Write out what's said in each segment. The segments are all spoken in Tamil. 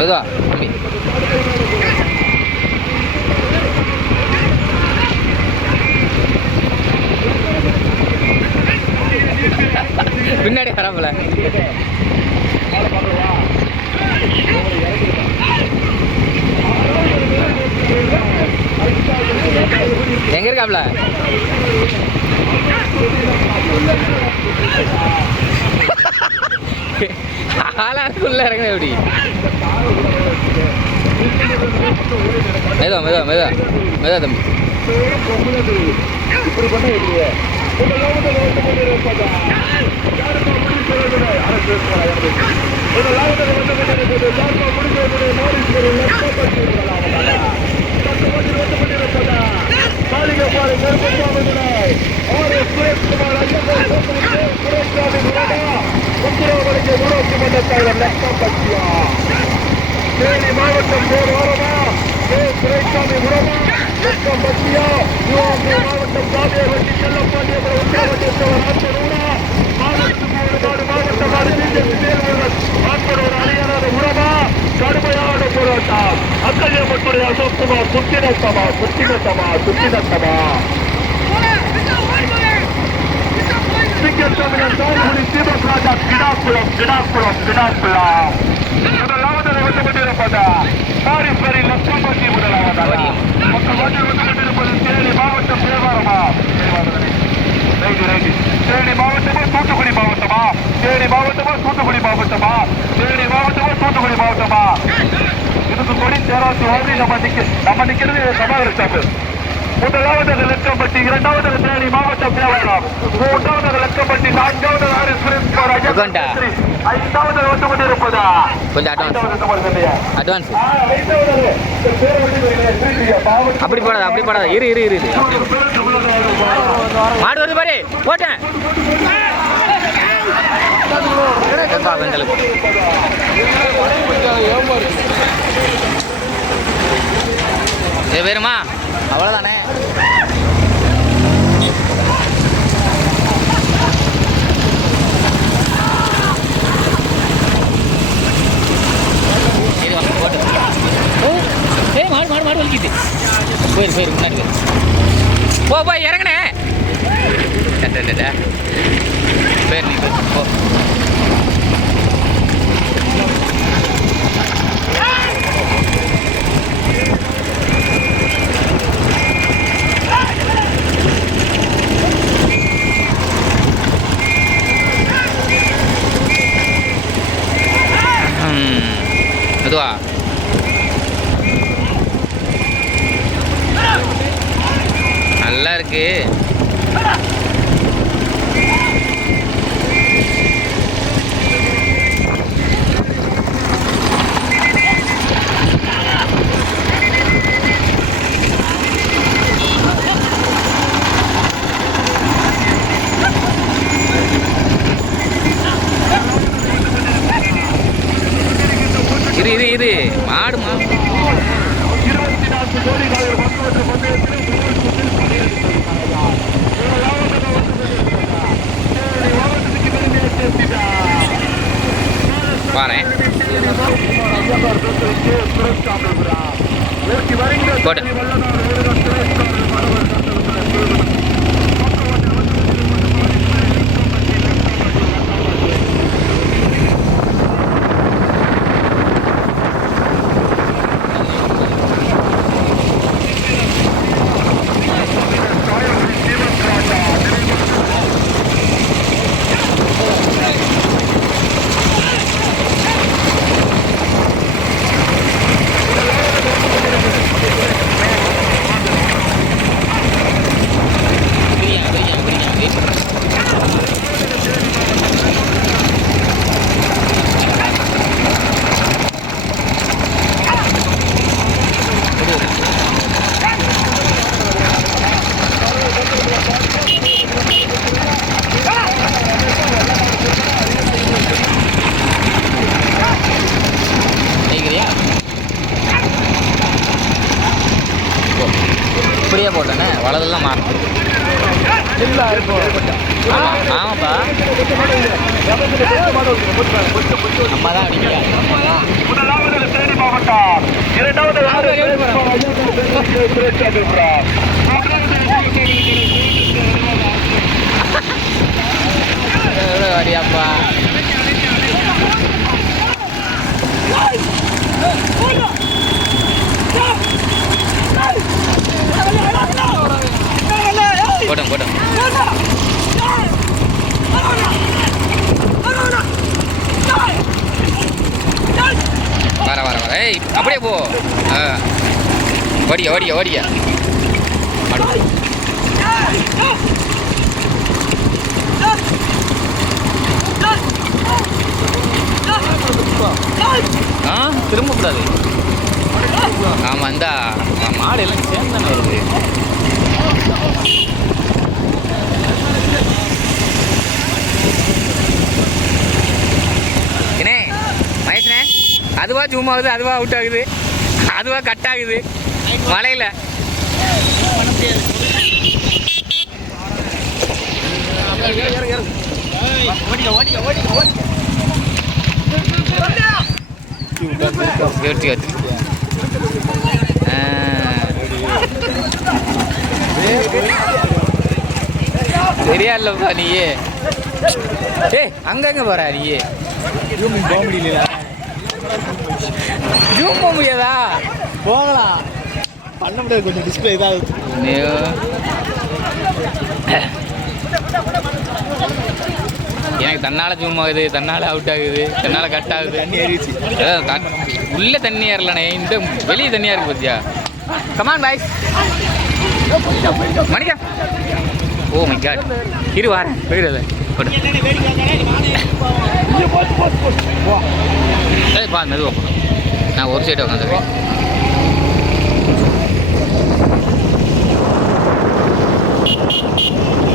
மெதுவா தம்பி பின்னாடி வராமல எங்க இருக்காப்ல ஆளா உள்ள இறங்க எப்படி மேதா மேதா மேதா மேதா தம்பி உத்தரவடிக்கு விரோதி மன்றத்தாளர் லட்சம் பட்சியா தேனி மாவட்டம் பேரோரமா கே துரைசாமி உரமா பக்கம் பத்தியா சிவகங்கை மாவட்டம் சாமியை வட்டி செல்லப்பாண்டிய உற்சாகத்தேஸ்வரர் ஆச்சரூரா மாவட்டம் ஈடுபாடு மாவட்டம் நாடு பிஜேபி தேர்வுகள் ஆட்களோட அணியனர் உரமா கடுமையான போராட்டம் அக்கல்ய மக்களுடைய அசோக்குமா சுத்தினத்தமா சுத்தினத்தமா சுத்தினத்தமா சிங்கத்தமிழர் சாகுடி சிவபிராஜா கிடாக்குளம் கிடாக்குளம் கொண்டிருப்பத காரிப்பரி லட்சம்பட்டி முதலாவதாக மக்கள் தேனி மாவட்டம் தேவாரமா தேனி மாவட்டமா தூத்துக்குடி மாவட்டமா தேனி மாவட்டமா தூத்துக்குடி மாவட்டமா தேனி மாவட்டமா தூத்துக்குடி மாவட்டமா இதுக்கு கொடி தேராசி ஓடி நம்ம நிக்க நம்ம நிக்கிறது சமாதான ஸ்டாப்பு முதலாவது அது லெக்கப்பட்டி இரண்டாவது அது தேனி மாவட்டம் தேவரம் மூன்றாவது அது லெக்கப்பட்டி நான்காவது அது அப்படி போடாது அப்படி போடாது இரு இரு இரு மாடு பாரு போட்டேன் அவ்வளோதானே மாடு மாடு மாடு வலிக்குது போயிரு போயிரு முன்னாடி போ போ இறங்கினேன் போயிரு நீ போ ஆமாப்பா நம்ம தான் அடிக்கிறேன் முதலாவது தேனி மாவட்டம் இரண்டாவது அடியாப்பா Oh, no! போட்டோம் போட்டோம் வர வர வர ஏய் அப்படியே போ ஓடிய ஓடிய ஓடிய ஆ திரும்ப கூடாது ஆமாம் இந்தா மாடு எல்லாம் சேர்ந்தானே வருது அதுவாக ஜூம் ஆகுது அதுவா அவுட் ஆகுது அதுவாக கட் ஆகுது மலையில் சரியா நீயே ஏய் அங்கங்க போற நீயே போக இல்லையா ஜூம் போக முடியாதா போகலாம் பண்ண முடியாது கொஞ்சம் டிஸ்பிளே இதாக எனக்கு தன்னால் ஜூம் ஆகுது தன்னால் அவுட் ஆகுது தன்னால் கட் ஆகுது தண்ணி உள்ளே தண்ணி ஏறலண்ணே இந்த வெளியே தண்ணியாக இருக்கு பார்த்தியா கமான் பாய் மணிக்கா ஓ மை காட் இரு வாரேன் போயிடுறேன் ஏய் பா மெதுவாக போகணும் நான் ஒரு சைடு உட்காந்துருக்கேன் Thank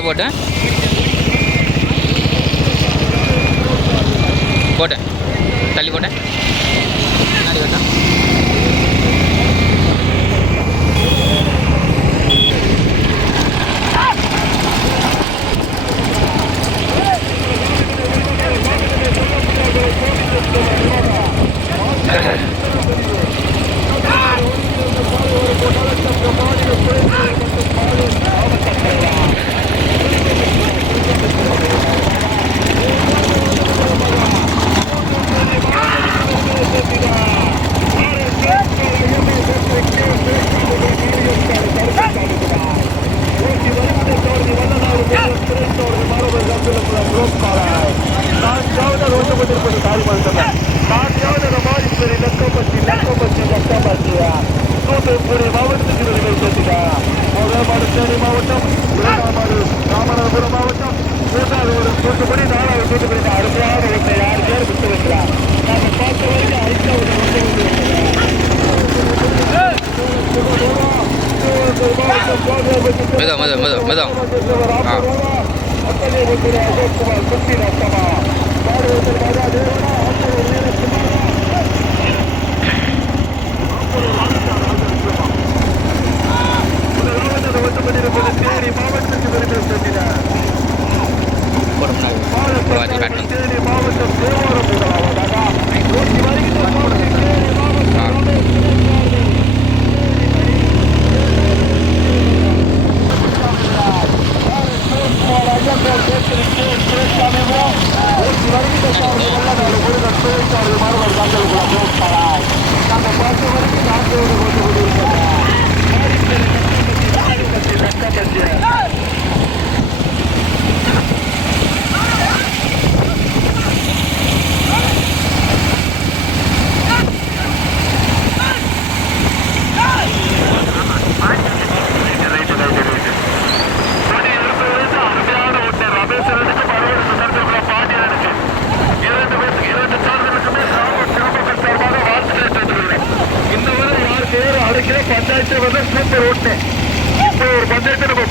அப்படியே போட்டேன் போட்டேன் தள்ளி போட்டேன் முன்னாடி போட்டேன்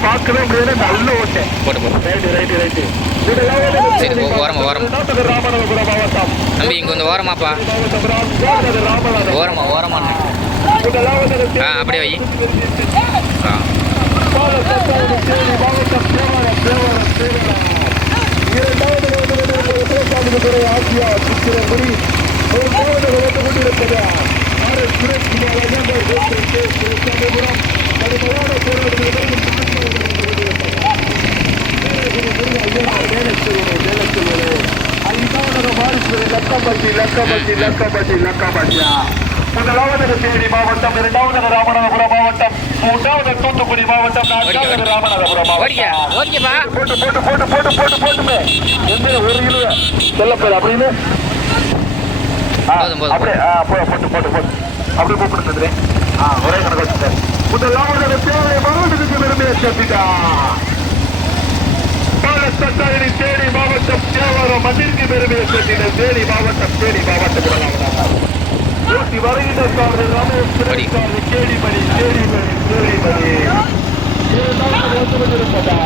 பார்க்கவே முடியாது நல்ல ஓட்டு ரைட்டு ரைட்டு ரைட்டு சரி ஓரமா ஓரமா தம்பி இங்க வந்து ஓரமாப்பா ஓரமா ஓரமா ஆ அப்படியே வை ஆ ஆர் சுரேஷ்குமார் அஜந்தர் கடுமையான போராட்டம் லக்கபட்டி லக்கபட்டி லக்கபட்டியா முதலாவது தேனி மாவட்டம் இரண்டாவது ராமநாதபுரம் மாவட்டம் மூன்றாவது தூத்துக்குடி மாவட்டம் நான்காவது ராமநாதபுரம் மாவட்டம் போட்டு போட்டு போட்டு போட்டு போட்டு போட்டுமே எந்த ஒரு கிலோ சொல்ல அப்படின்னு அப்படியே போட்டு போட்டு போட்டு அப்படி கூப்பிடுங்க ஆ ஒரே கணக்கு சார் முதலாவது தேவை மாவட்டத்துக்கு விரும்பி சேர்த்துட்டா தேடி தேவாரம் மண்ணிற்கு பெருமையை சேர்த்திட தேனி மாவட்டம் தேனி மாவட்டம் ஊட்டி வருகின்ற சாரதி ராமேஸ்வரி சாரதி கேடிமணி கேடிமணி கேடிமணி இரண்டாவது வந்து கொண்டிருப்பதா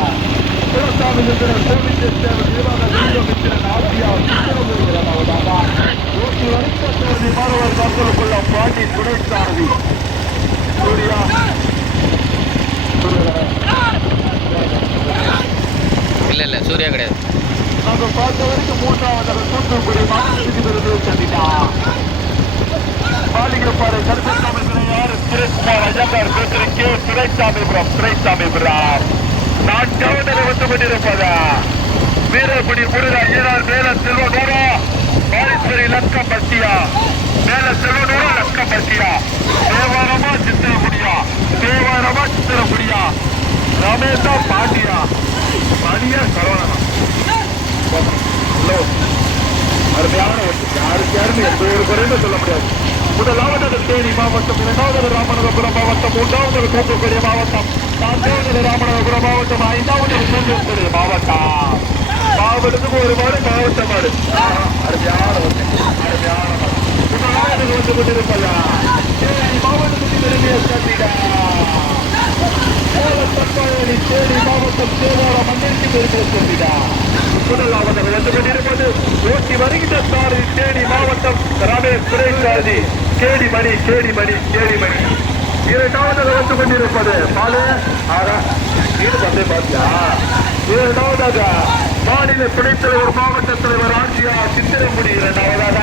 குலசாமி நிறுவனர் கோவிந்தர் சேவர் நிர்வாக நிதியமைச்சர் ஆசியா இருக்கிறதாவதாமா ஊட்டி வருகின்ற சாரதி மாணவர் காப்பலுக்குள்ள பாண்டி துணை சாரதி சூர்யா இல்லை சூர்யா கிடையாது நாங்க பார்த்த வரைக்கும் மூன்றாவது அரசும் தூக்குடி மாநிலத்துக்கு விருது சந்திதா பாலிகப்பாறை கருப்பசாமி பிள்ளையார் கிருஷ்ணர் அஜந்தார் பேத்திற்கு துரைசாமிபுரம் துரைசாமிபுரம் நான்காவது வந்து கொண்டிருப்பதா வீரபுடி முருகா ஈரார் மேல செல்வனூரா மாரீஸ்வரி லக்க பட்டியா மேல செல்வனூரா லக்க பட்டியா தேவாரமா சித்திரகுடியா தேவாரமா சித்திரகுடியா ரமேஷா பாண்டியா மணியா சரவணன் ஒரு குறைந்து சொல்ல முடியாது முதலாவது தேனி மாவட்டம் இரண்டாவது ராமநாதபுரம் மாவட்டம் மூன்றாவது கூட்டுக்குரிய மாவட்டம் நான்காவது ராமநாதபுரம் மாவட்டம் ஐந்தாவது கூட்டுக்குரிய மாவட்டம் மாவட்டத்துக்கு ஒரு மாடு மாவட்டம் மாடு அருமையான அருமையான முதலாவது வந்து கொண்டிருப்பதா தேனி மாவட்டத்துக்கு பெருமையை சேர்ந்தீடா கோலத்தப்பாடி தேனி மாவட்டம் தேவார மண்ணிற்கு முதலாவது வந்து கொண்டிருப்பது ஓட்டி வருகின்ற சாரி கேடி மாவட்டம் ரமேஷ் துரைசாதி கேடி மணி கேடி மணி கேடி மணி இரண்டாவது வந்து கொண்டிருப்பது பாலு இது வந்து பாத்தியா இரண்டாவதாக மாநில துணைத் தலைவர் மாவட்ட தலைவர் ஆட்சியார் சித்திரமுடி இரண்டாவதாக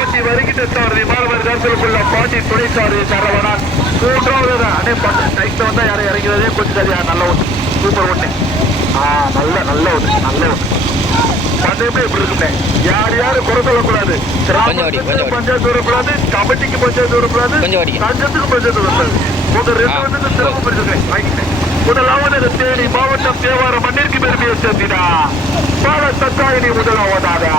ஓட்டி வருகின்ற சாரதி மாணவர் தரத்திற்குள்ள பாட்டி துணை சாரதி சரவணன் மூன்றாவது அணை பட்டு டைட்டில் வந்தால் யாரும் இறங்கிறதே கொஞ்சம் சரியா நல்ல ஒன்று சூப்பர் ஒன்று நல்ல நல்ல ஒன்று நல்ல ஒன்று பஞ்சாயத்து எப்படி இருக்குமே யார் யாரும் குறை சொல்லக்கூடாது பஞ்சாயத்து வரக்கூடாது கபடிக்கு பஞ்சாயத்து வரக்கூடாது தஞ்சத்துக்கு பஞ்சாயத்து வரக்கூடாது முதல் ரெண்டு வந்து சிறப்பு பெற்றிருக்கேன் வாங்கிட்டேன் முதலாவது தேனி மாவட்டம் தேவாரம் மண்ணிற்கு பெருமையை சேர்ந்திடா பால சத்தாயினி முதலாவதாக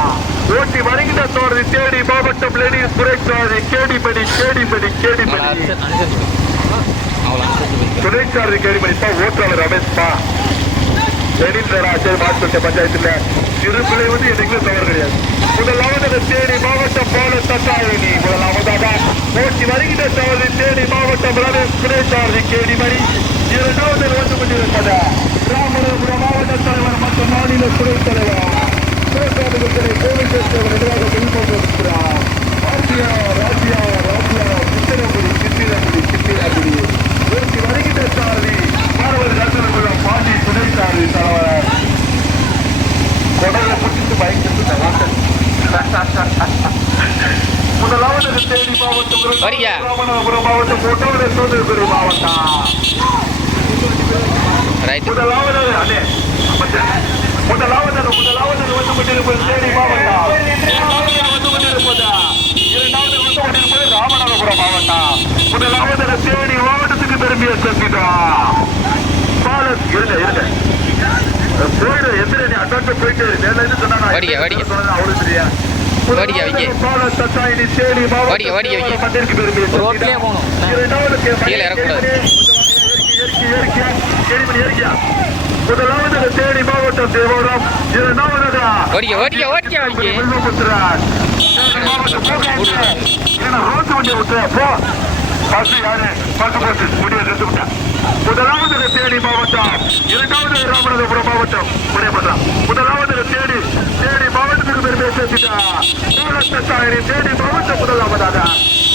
ஓட்டி வருகின்ற தோழி தேனி மாவட்டம் லெனின் துறைச்சாதி கேடிமணி கேடிபடி கேடிபடி துறைச்சாதி கேடிபடி தான் ஓட்டாளர் ரமேஷ்பா வெடிந்தரா சரி மாட்டுப்பட்ட பஞ்சாயத்துல திருப்பிலை வந்து என்னைக்குமே முதலாவது தேனி மாவட்டம் போல தட்டாயணி முதலாவதாக போட்டி வருகின்ற தவறு தேனி மாவட்டம் பிரதேசாரதி கேடி மணி இரண்டாவது வந்து கொண்டிருப்பது மாவட்ட தலைவர் மற்றும் மாநில துறை தலைவர் சிவகாமிகளை கோவில் சேர்த்தவர் எதிராக பின்பற்றிருக்கிறார் ராஜ்யா ராஜ்யா ராஜ்யா சித்திரபுரி வருகின்ற சாரதி கொடையை பிடித்து பயந்துட்டு ஓட்டல் முதலாவது தேனி மாவட்டம் ராமநாதபுரம் மாவட்டம் ஒன்றாவது சோதரபுரி மாவட்டம் முதலாவது அதே முதலாவது முதலாவது வந்து கொண்டிருப்பது தேனி மாவட்டம் வந்து கொண்டிருப்பதா இரண்டாவது வந்து கொண்டிருப்பது ராமநாதபுரம் மாவட்டம் முதலாவது தேனி மாவட்டத்துக்கு திரும்பிய சந்திதா பாலஸ் இருங்க இருங்க போயிடு எந்திரி நீ அட்டாட்ட போயிட்டு மேல இருந்து சொன்னா வடிக்க வடிக்க அவ்வளவு சரியா வடிக்க வைக்க வடிக்க வடிக்க வைக்க ரோட்லயே போணும் கீழே இறக்கூடாது முதலாவது தேனி மாவட்டம் தேவரம் இரண்டாவதாக ஓடிக்க ஓடிக்க ஓடிக்க வைக்க மாவட்டம் போகாது ரோட்டு வண்டி விட்டு போ பஸ் யாரு பஸ் பஸ் முடிய செத்து விட்டேன் முதலாவது தேனி மாவட்டம் இரண்டாவது ராமநாதபுரம் மாவட்டம் முதலாவது தேனி தேனி மாவட்டத்துக்கு பெருமை சேர்த்துட்டார் தேனி மாவட்டம் முதலாவதாக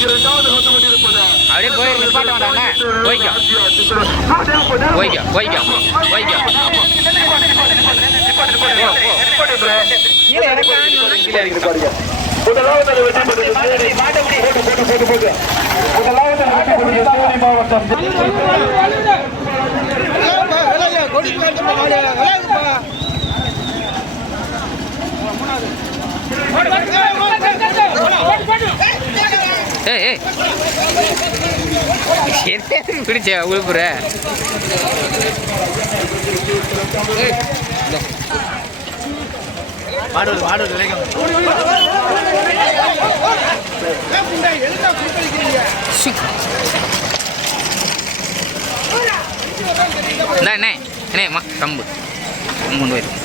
இரண்டாவது வந்து கொண்டிருப்பது அப்படியே போய் நிப்பாட்ட வேண்டாங்க போய்க்கோ போய்க்கோ போய்க்கோ போய்க்கோ கீழே இறக்கான்னு கீழே இறக்கி பாருங்க முதலாவது முதலாவது மாவட்டம் பிடிச்ச விழுப்புற மாடு மாடு அண்ணே அண்ணேம்மா கம்பு கம்பு கொண்டு போயிருக்கு